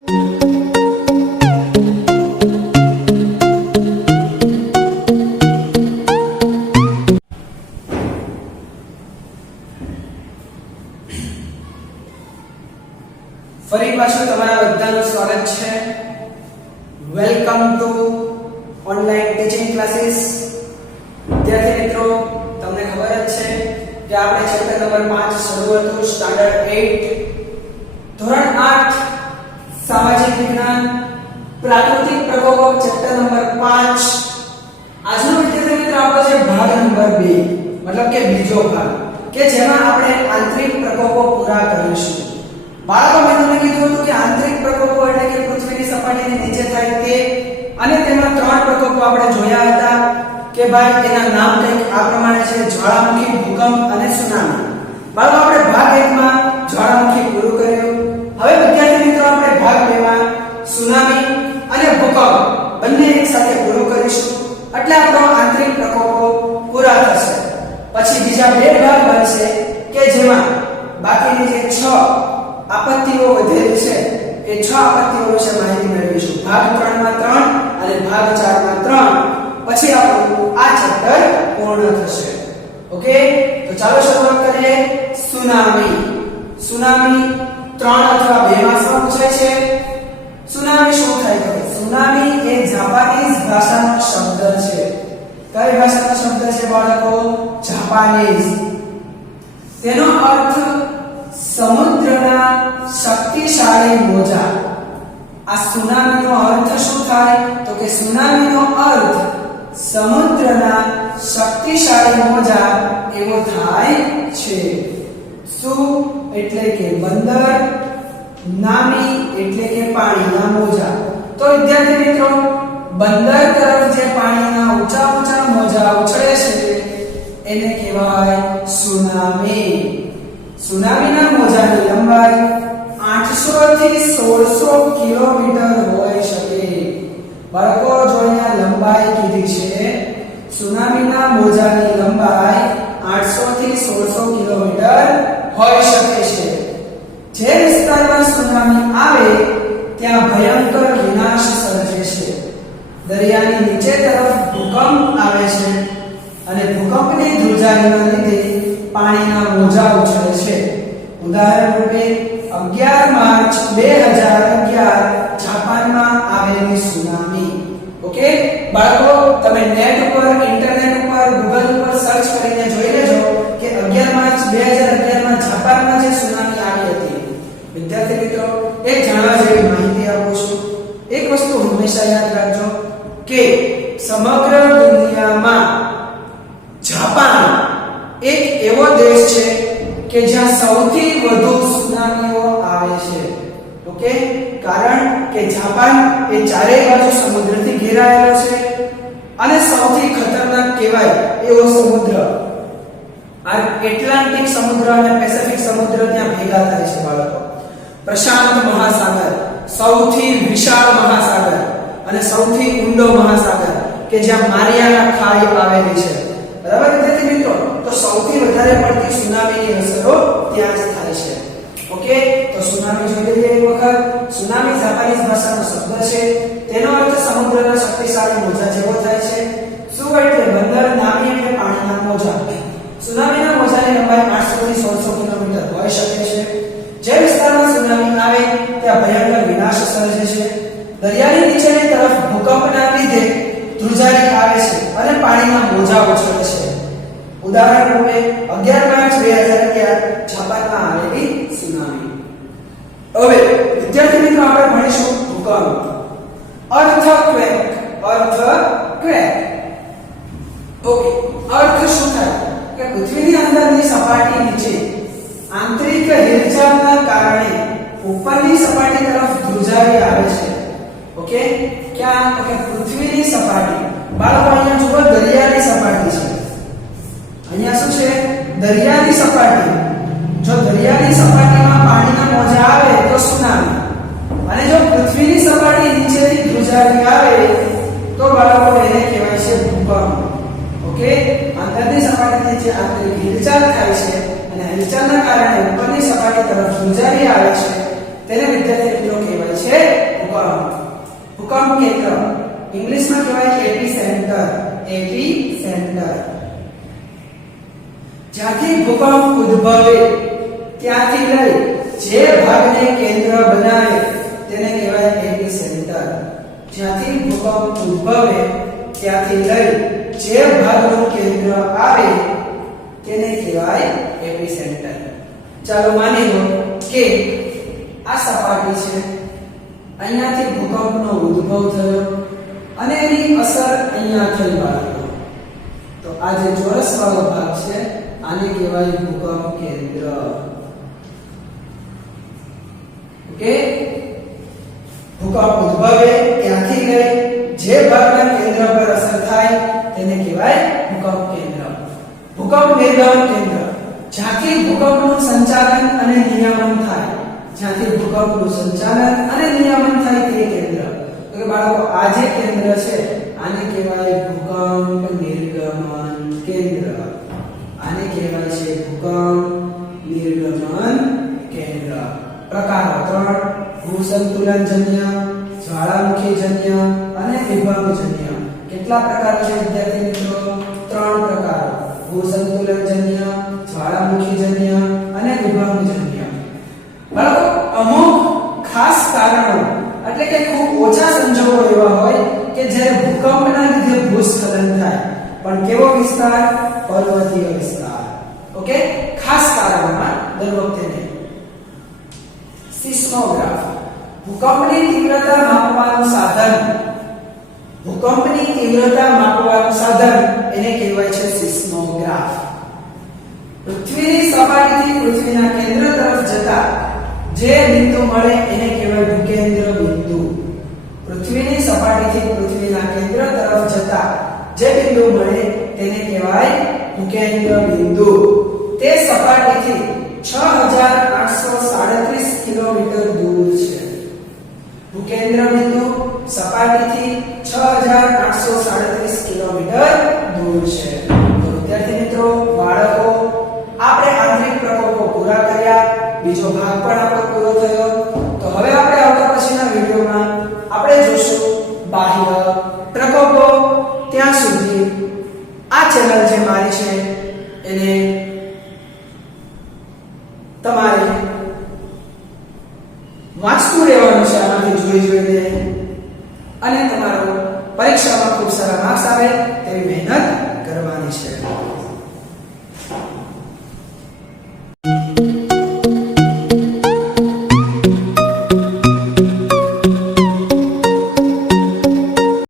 ફરી પાછું તમારા બધાનું સ્વાગત છે. Welcome to online teaching classes. વિદ્યાર્થી મિત્રો, તમને ખબર જ છે કે આપણે ચેપ્ટર નંબર 5 શરૂ હતું, સ્ટાન્ડર્ડ 8, ધોરણ 8, સામાજિક વિજ્ઞાન, પ્રાકૃતિક પ્રકોપો, ચેપ્ટર નંબર 5. આજનો વિદ્યાર્થી મિત્રો આપણો છે ભાગ નંબર 2, મતલબ કે બીજો ભાગ, કે જેમાં આપણે આંતરિક પ્રકોપો પૂરા કરીશું. બાળકો, મેં તમને કીધું હતું કે આંતરિક પ્રકોપો એટલે કે પૃથ્વીની સપાટીની નીચે થાય તે, અને તેમાં 3 પ્રકોપો આપણે જોયા હતા કે ભાઈ એના નામ કંઈક આ પ્રમાણે છે: જ્વાળામુખી, ભૂકંપ અને સુનામી. બાળકો, આપણે ભાગ 1 માં જ્વાળામુખી પૂરું કર્યું. હવે વિદ્યાર્થી મિત્રો, આપણે ભાગ 2 માં સુનામી અને ભૂકંપ બંને એક સાથે પૂરું કરીશું. એટલે આપણો આંતરિક પ્રકોપો પૂરા થશે. પછી બીજા 2 ભાગ બનશે કે જેમાં બાકીની જે 6 આપત્તિઓ વધેલી છે એ 6 આપત્તિઓ વિશે માહિતી મેળવીશું. ભાગ 3 માં 3 અને ભાગ 4 માં 3. પછી આપણું આ ચેપ્ટર પૂર્ણ થશે. ઓકે, તો ચાલો શરૂઆત કરીએ. સુનામી. સુનામી 3 અથવા 2 માં શું પૂછાય છે? સુનામી શું થાય છે? સુનામી એ જાપાનીઝ ભાષાનો શબ્દ છે. કઈ ભાષાનો શબ્દ છે બાળકો? જાપાનીઝ. તેનો અર્થ સમુદ્રના શક્તિશાળી મોજા. આ સુનામીનો અર્થ શું થાય? તો કે સુનામીનો અર્થ સમુદ્રના શક્તિશાળી મોજા એવો થાય છે. શું એટલે કે બંદર, નામી એટલે કે પાણીના મોજા. તો વિદ્યાર્થી મિત્રો, બંદર તરફ જે પાણીના ઊંચા ઊંચા મોજા ઉછળે છે એને કહેવાય સુનામી. સુનામીના મોજાની લંબાઈ 800 થી 1600 કિલોમીટર હોઈ શકે. બાળકો, જો અહીંયા લંબાઈ કીધી છે, સુનામીના મોજાની લંબાઈ 800 થી 1600 કિલોમીટર હોઈ શકે છે. જે વિસ્તારમાં સુનામી આવે ત્યાં ભયંકર વિનાશ સર્જે છે. દરિયાની નીચે તરફ ભૂકંપ આવે છે અને ભૂકંપની ધ્રુજારીના લીધે પાણીના મોજા ઉછળે છે. ઉદાહરણ રૂપે 11 માર્ચ 2011 જાપાનમાં આવેલી સુનામી. ઓકે બાળકો, તમે નેટ ઉપર, ઇન્ટરનેટ ઉપર, ગૂગલ ઉપર સર્ચ કરીને જોઈ લેજો કે 11 માર્ચ 2011 માં જાપાનમાં જે સુનામી આવી હતી. વિદ્યાર્થી મિત્રો, એક જાણવા જેવી માહિતી આપું છું. એક વસ્તુ હંમેશા યાદ રાખજો કે સમગ્ર દુનિયામાં જાપાન એક એવો દેશ છે કે જ્યાં સૌથી વધુ સુનામીઓ આવે છે. ઓકે, કારણ કે જાપાન એ ચારેય બાજુ સમુદ્રથી ઘેરાયેલો છે અને સૌથી ખતરનાક કહેવાય એવો સમુદ્ર એટલાન્ટિક સમુદ્ર અને પેસિફિક સમુદ્ર ત્યાં ભેગા થાય છે બાળકો. પ્રશાંત મહાસાગર સૌથી વિશાળ મહાસાગર અને સૌથી ઊંડો મહાસાગર કે જ્યાં મારિયાના ખાઈ આવેલી છે. બરાબર વિદ્યાર્થી મિત્રો, તો સૌથી વધારે પડતી સુનામીની અસરો ત્યાં જ થાય છે. ઓકે, તો સુનામી જોઈ લઈએ એક વખત. સુનામી જાપાનીઝ ભાષાનો શબ્દ છે. તેનો અર્થ સમુદ્રના શક્તિશાળી મોજા જેવો થાય છે. શું એટલે બંદર, નામી એટલે પાણીના મોજા. સુનામીના મોજાની લંબાઈ 800 થી 1600 કિલોમીટર હોઈ શકે છે. જે વિસ્તારમાં સુનામી આવે ત્યાં ભયંકર વિનાશ સર્જે છે. દરિયાની નીચેની તરફ ભૂકંપના લીધે ધ્રુજારી આવે છે અને પાણીના મોજા ઉછળે છે. ઉદાહરણ રૂપે 11 માર્ચ 2011 જાપાનમાં આવેલી સુનામી. હવે વિદ્યાર્થી મિત્રો, આપણે ભણીશું ભૂકંપ. અર્થક્વેક. અર્થક્વેક. ઓકે, અર્થ શું થાય? કે પૃથ્વીની અંદરની સપાટી નીચે આંતરિક હિલચાલના કારણે ઉપરની સપાટી તરફ ધ્રુજારી આવે છે. ઓકે, ક્યાં? તો કે પૃથ્વીની સપાટી. બાળકો, અહીંયા જુઓ, દરિયાની સપાટી છે. અહીંયા શું છે? દરિયાની સપાટી. જો દરિયાની સપાટીમાં પાણીના મોજા આવે તો સુનામી, અને જો પૃથ્વીની સપાટી નીચેથી ધ્રુજારી આવે તો બાળકો એને કહેવાય છે ભૂકંપ. ઓકે, અંદરની સપાટી નીચે આંતરિક હિલચાલ થાય છે અને હિલચાલના કારણે ઉપરની સપાટી તરફ ધ્રુજારી આવે છે. તેને વિદ્યાર્થી મિત્રો કહેવાય છે ભૂકંપ કેન્દ્ર ઇંગ્લિશમાં કહેવાય એપી સેન્ટર. જ્યાંથી ભૂકંપ ઉદ્ભવે ત્યાંથી લઈ જે ભાગને કેન્દ્ર બનાવે તેને કહેવાય એપી સેન્ટર. જ્યાંથી ભૂકંપ ઉદ્ભવે ત્યાંથી લઈ જે ભાગનું કેન્દ્ર આવે તેને કહેવાય એપી સેન્ટર. ચાલો માની લો કે આ સપાટી છે, અહીંયાથી ભૂકંપનો ઉદ્ભવ થયો અને એની અસર અહીંયા થઈ બાળકો. તો આ જે ચોરસ વાળો ભાગ છે આને કહેવાય ભૂકંપ કેન્દ્ર. ઓકે, ભૂકંપ ઉદ્ભવે ત્યાંથી લઈ જે ભાગના કેન્દ્ર પર અસર થાય તેને કહેવાય ભૂકંપ કેન્દ્ર. ભૂકંપ નિર્ગમન કેન્દ્ર જ્યાંથી ભૂકંપનું સંચાલન અને નિયમન થાય. જ્યાંથી ભૂકંપનું સંચાલન અને નિયમન થાય તે કેન્દ્ર. તો કે બાળકો આ જે કેન્દ્ર છે આને કહેવાય ભૂકંપ નિર્ગમન કેન્દ્ર. આને કહેવાય છે ભૂકંપ નિર્ગમન કેન્દ્ર. પ્રકારો 3: ભૂસંતુલનજન્ય, જ્વાળામુખીજન્ય અને વિભંગજન્ય. કેટલા પ્રકારો છે વિદ્યાર્થી મિત્રો? 3 પ્રકારો: ભૂસંતુલનજન્ય, જ્વાળામુખીજન્ય અને વિભંગજન્ય. બાળકો અમુક ખાસ કારણો એટલે કે ખૂબ ઓછા સંજોગો એવા હોય કે જ્યારે ભૂકંપના લીધે ભૂસ્ખલન થાય, પણ કેવો વિસ્તાર? પર્વતીય વિસ્તાર. ઓકે, ખાસ કારણોમાં દર વખતે નહીં. સિસ્મોગ્રાફ ભૂકંપની તીવ્રતા માપવાનું સાધન. ભૂકંપની તીવ્રતા માપવાનું સાધન એને કહેવાય છે સિસ્મોગ્રાફ. પૃથ્વીની સપાટીથી પૃથ્વીના કેન્દ્ર તરફ જતા જે બિંદુ મળે એને કહેવાય ભૂકેન્દ્ર બિંદુ. પૃથ્વીની સપાટીથી પૃથ્વીના કેન્દ્ર તરફ જતા જે બિંદુ મળે તેને કહેવાય ભૂકેન્દ્ર બિંદુ. તે સપાટીથી 6837 કિલોમીટર દૂર છે. ભૂકેન્દ્ર બિંદુ સપાટીથી 6837 કિલોમીટર દૂર છે. તો વિદ્યાર્થી મિત્રો, બાળકો આપણે આંતરિક પ્રકોપો પૂરા કર્યા. બીજો ભાગ પણ આપણો પૂરો થયો. તો હવે આપણે આવતા પછીના વિડિયોમાં આપણે જોશું બાહ્ય પ્રકોપો. ત્યાં સુધી આ ચેનલ જે મારી છે એને તમારે વાંચતું રહેવાનું છે આમાંથી જોઈને, અને તમારો પરીક્ષામાં